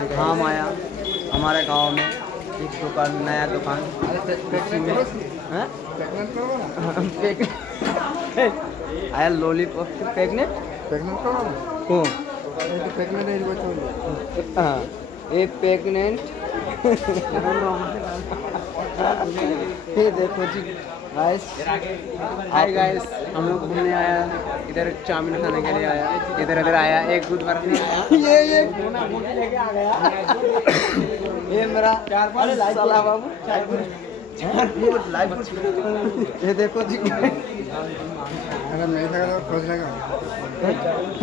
हम आया हमारे गांव में एक दुकान, नया दुकान हैं? आया लॉलीपॉप प्रेग्नेंट क्यों? हाँ ये प्रेग्नेंट ये देखो जी गाइस, हाय गाइस, हम लोग घूमने आया इधर, चाउमीन खाने के लिए आया, इधर इधर आया, एक दूध बार ये लेके आ गया ये मेरा साला बाबू, ये देखो जी। अगर नहीं सका तो खोज लेगा,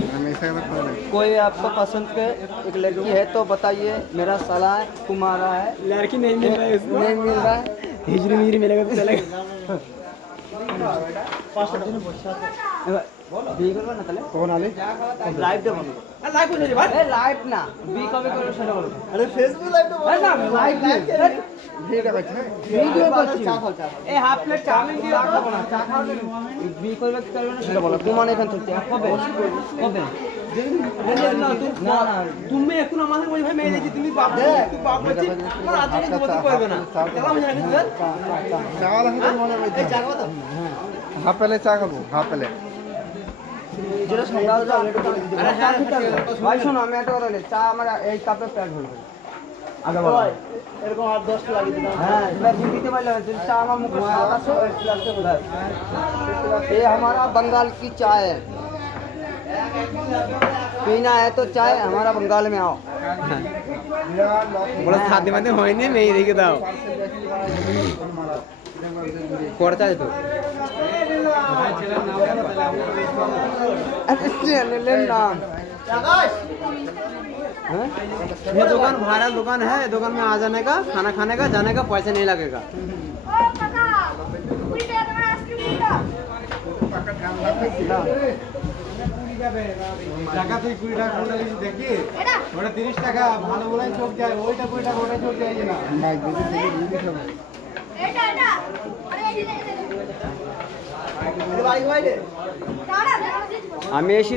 अगर नहीं सका तो खोज लेगा। कोई आपको पसंद के एक लड़की है तो बताइए, मेरा साला है, तुम्हारा है, लड़की नहीं मिल रहा है इसको, नहीं मिल रहा है, हिजरी मिजरी मिलेगा तो चलेगा। বিয়ে করবে না তাহলে कौन आले? লাইভ দেবো না, লাইভ হয়ে যাবে ভাই। এই লাইভ না, বিয়ে কবে করবে সেটা বলো। अरे फेसबुक लाइव तो এই না লাইভ ভিডিও করছে। ভিডিও করছি, এই হাফ প্লেট চাউমিন দিয়ে খাবো না, চা খাওয়া বিয়ে করবে কি করবে না সেটা বলো। তোমার এখান থেকে কবে কবে না না তুমি এখন আমাদের ওই ভাই মেয়ে দেখি তুমি বাপ তুই বাপ বলছি আমার আজকে তো বলতে পারবে না কেমন আমি জানি স্যার চা वाला है মনে হয়। এই চা খাবো তো হাফ প্লেট চা খাবো, হাফ প্লেট। যেটা সকাল দাও রেডি করে দিতে আরে চা হ্যাঁ, খেতে হবে। ভাই শোনো আমি একটা কথা বলি, চা আমার এই কাপে প্যাক হয়ে যাবে আগে বলো। এরকম 8-10টা লাগিয়ে দিলাম। হ্যাঁ এবার দিতে পারলে चा हमारा मुख में आता सो ये हमारा बंगाल की चाय है, पीना है तो चाय हमारा बंगाल में आओ। বড় সাথে মাঝে হয়নি মেয়ে রেখে দাও করতে है तो ले नाम हैं? ये दुकान भाड़ा दुकान है, दुकान में आ जाने का, खाना खाने का, जाने का, पैसा नहीं लगेगा। টাকা তুই 20 টাকা কোনটা লিখি দেখি ওটা 30 টাকা ভালো বলাই চোখ যায়, ওইটা 20 টাকা ওটা চোখ যায় না ভাই দিদি থেকে দিদি সব। এটা আরে এই বাড়ি বাইরে দাঁড়া আমি এসে